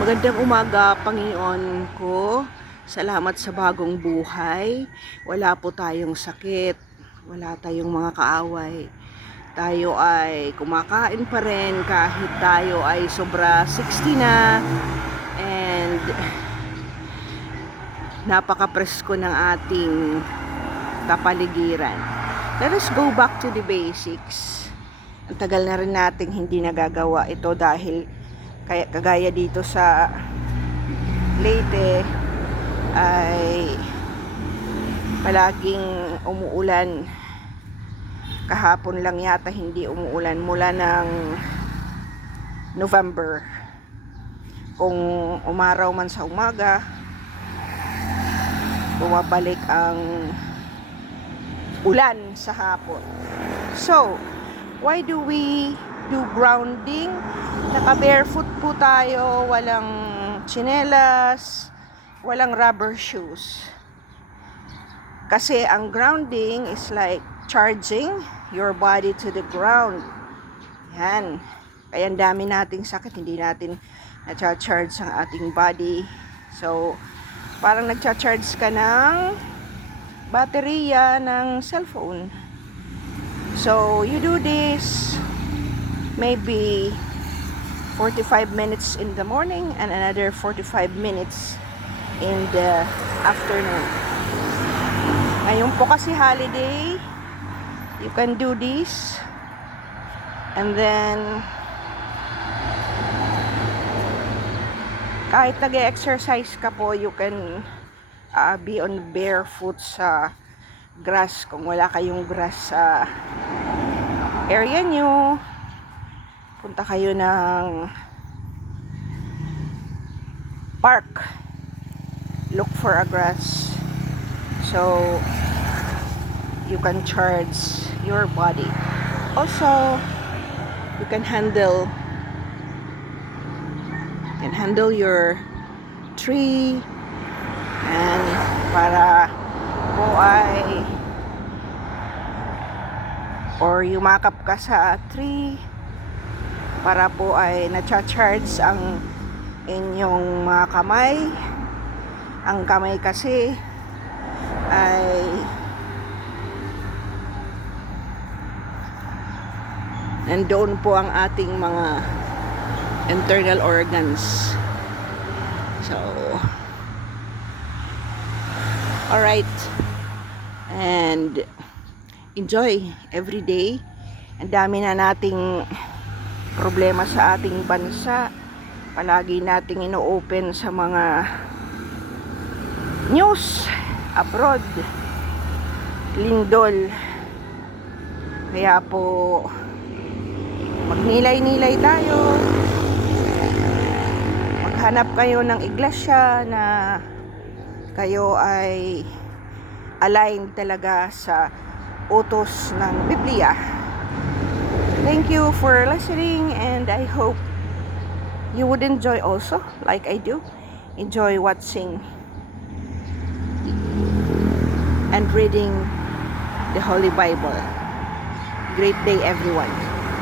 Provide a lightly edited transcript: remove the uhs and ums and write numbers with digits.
Magandang umaga, Panginoon ko. Salamat sa bagong buhay. Wala po tayong sakit. Wala tayong mga kaaway. Tayo ay kumakain pa rin kahit tayo ay sobra 60 na. And napaka-presko ng ating kapaligiran. Let us go back to the basics. Ang tagal na rin nating hindi nagagawa ito dahil kagaya dito sa Leyte ay palaging umuulan. Kahapon lang yata hindi umuulan mula ng November. Kung umaraw man sa umaga, bumabalik ang ulan sa hapon. So, why do we do grounding? Naka-barefoot po tayo, walang tsinelas, walang rubber shoes. Kasi ang grounding is like charging your body to the ground. Yan. Kaya ang dami nating sakit, hindi natin na-charge ang ating body. So, parang nag-charge ka ng baterya ng cellphone. So, you do this maybe 45 minutes in the morning and another 45 minutes in the afternoon. Ngayon po kasi holiday, you can do this. And then, kahit nag-exercise ka po, you can be on barefoot sa grass kung wala kayong grass sa area nyo. Punta kayo ng park, look for a grass so you can charge your body. Also, you can handle your tree, and para po ay or yumakap ka sa tree para po ay na-charge ang inyong mga kamay. Ang kamay kasi ay nandoon po ang ating mga internal organs. So, alright, and enjoy every day. Ang dami na nating problema sa ating bansa. Palagi nating ino-open sa mga news abroad. Lindol. Kaya po magnilay-nilay tayo. Maghanap kayo ng iglesia na kayo ay align talaga sa utos ng Biblia. Thank you for listening, and I hope you would enjoy also, like I do. Enjoy watching and reading the Holy Bible. Great day, everyone.